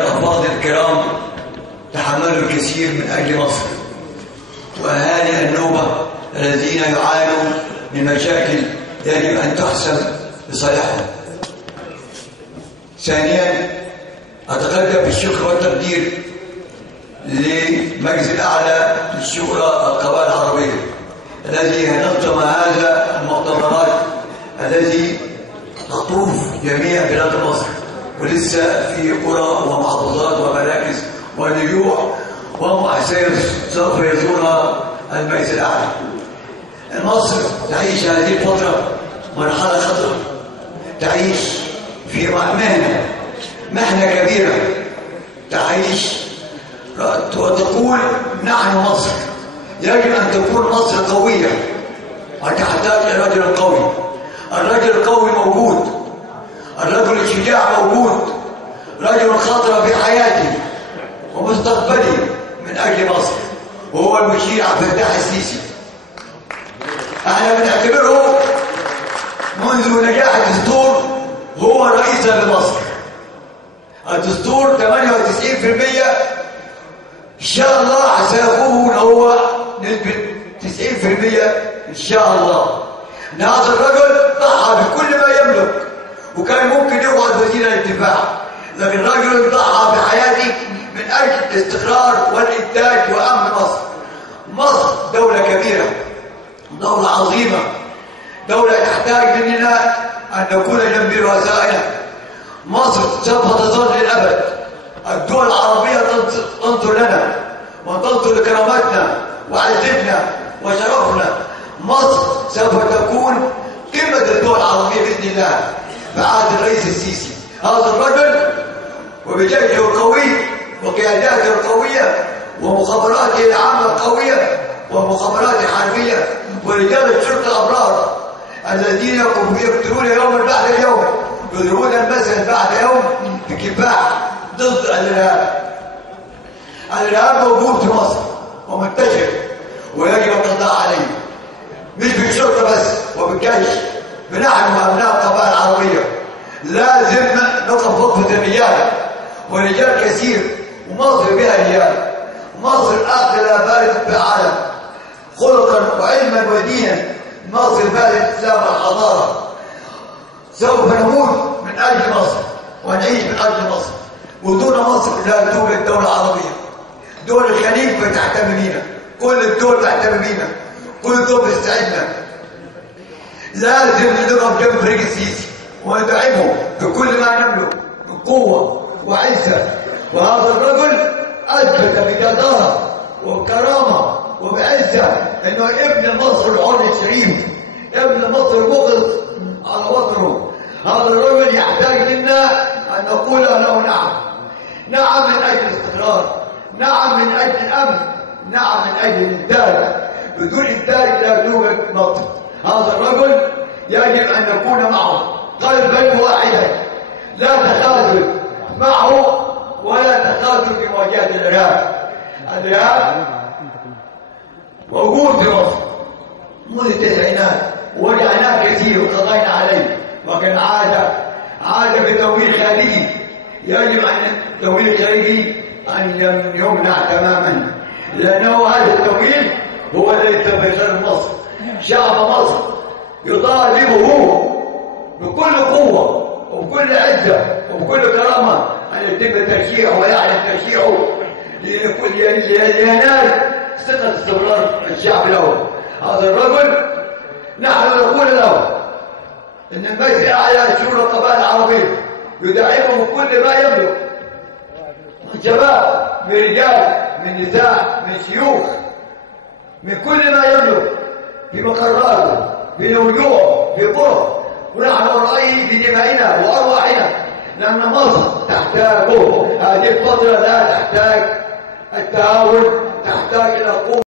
الأفاضل الكرام تحملوا الكثير من أجل مصر، وأهالي النوبة الذين يعانوا من مشاكل يجب أن تحسم لصالحهم. ثانيا، أتقدم بالشكر والتقدير للمجلس الأعلى للشورى القبائل العربية الذي نظم هذا المؤتمرات الذي تطوف جميع بلاد مصر، ولسه في قرى ومحافظات ومراكز ونجوع ومؤسسات سوف يزورها المجلس الأعلى. مصر تعيش هذه الفترة مرحلة خطرة، تعيش في محنة كبيرة، تعيش وتقول نحن مصر. يجب أن تكون مصر قوية وتحتاج إلى رجل قوي. الرجل القوي موجود، الرجل الشجاع موجود، رجل خاطر في حياتي ومستقبلي من أجل مصر، وهو المشير عبد الفتاح السيسي. احنا بنعتبره منذ نجاح الدستور هو رئيسا لمصر. الدستور 98% ان شاء الله سيكون هو نسبة 90% ان شاء الله. ان هذا الرجل ضحى بكل ما يملك، وكان ممكن يقعد وزير الدفاع، لكن الرجل ضحى بحياته من اجل الاستقرار والانتاج وامن مصر. مصر دولة كبيرة، دولة عظيمة، دولة تحتاج مننا أن نكون جنب رؤسائنا. مصر سوف تظل للأبد. الدول العربية تنظر لنا وتنظر لكرامتنا وعزتنا وشرفنا. مصر سوف تكون قمة الدول العربية بإذن الله بعهد الرئيس السيسي. هذا الرجل وبجيشه القوي وقياداته القوية ومخابراته العامة القوية ومخابرات الحربية ورجال الشرطة الأبرار الذين يقتلون يوما بعد يوم، يضربون المثل بعد يوم بكفاح ضد الإرهاب. الإرهاب موجود في مصر ومنتشر ويجب القضاء عليه، مش بالشرطة بس وبالجيش. نحن أبناء القبائل العربية لازم نقف وقفة الرجال، ورجال كثير، ومصر بها رجال. مصر أغلى بلد في العالم خلقا وعلما ودينا. مصر بلد الإسلام والحضارة. سوف نموت من أجل مصر ونعيش من أجل مصر، ودون مصر لا توجد دولة عربية. دول الخليج بتحتمي بينا، كل الدول تحتمي بينا، كل الدول بتساعدنا. لازم نقف جنب فريق السيسي وندعمه بكل ما نملك من قوة وعزة. وهذا الرجل أثبت بجدارة وبكرامة وبعزة إنه ابن مصر الحر الشريف، ابن مصر المخلص على وطنه. هذا الرجل يحتاج منا أن نقول له نعم، نعم من أجل الاستقرار، نعم من أجل الأمن، نعم من أجل الإنتاج. بدون إنتاج لا توجد مصر. هذا الرجل يجب أن نكون معه قلبا واحدا، لا تخاذل معه ولا تخاذل في مواجهة الإرهاب. الإرهاب موجود في مصر منذ التسعينات، وجعناه كثير وقضينا عليه، وكان عاد بتمويل خارجي. يجب أن التمويل الخارجي أن يمنع تماما، لأنه هذا التمويل هو الذي تبشر مصر. شعب مصر يطالبه بكل قوة وبكل عزة وبكل كرامة أن يتم ترشيحه ويعلن ترشيحه لينال ثقة استمرار الشعب له. هذا الرجل نحن نقول له إن المجلس الأعلى لشورى القبائل العربية يدعمه بكل ما يملك، من شباب، من رجال، من نساء، من شيوخ، من كل ما يملك، في مقراته، في نجوعه، في قرى. ونحن نرأيه بدمائنا وأرواحنا، لأن مصر تحتاجه. هذه الفترة لا تحتاج التهاون، تحتاج إلى قوة.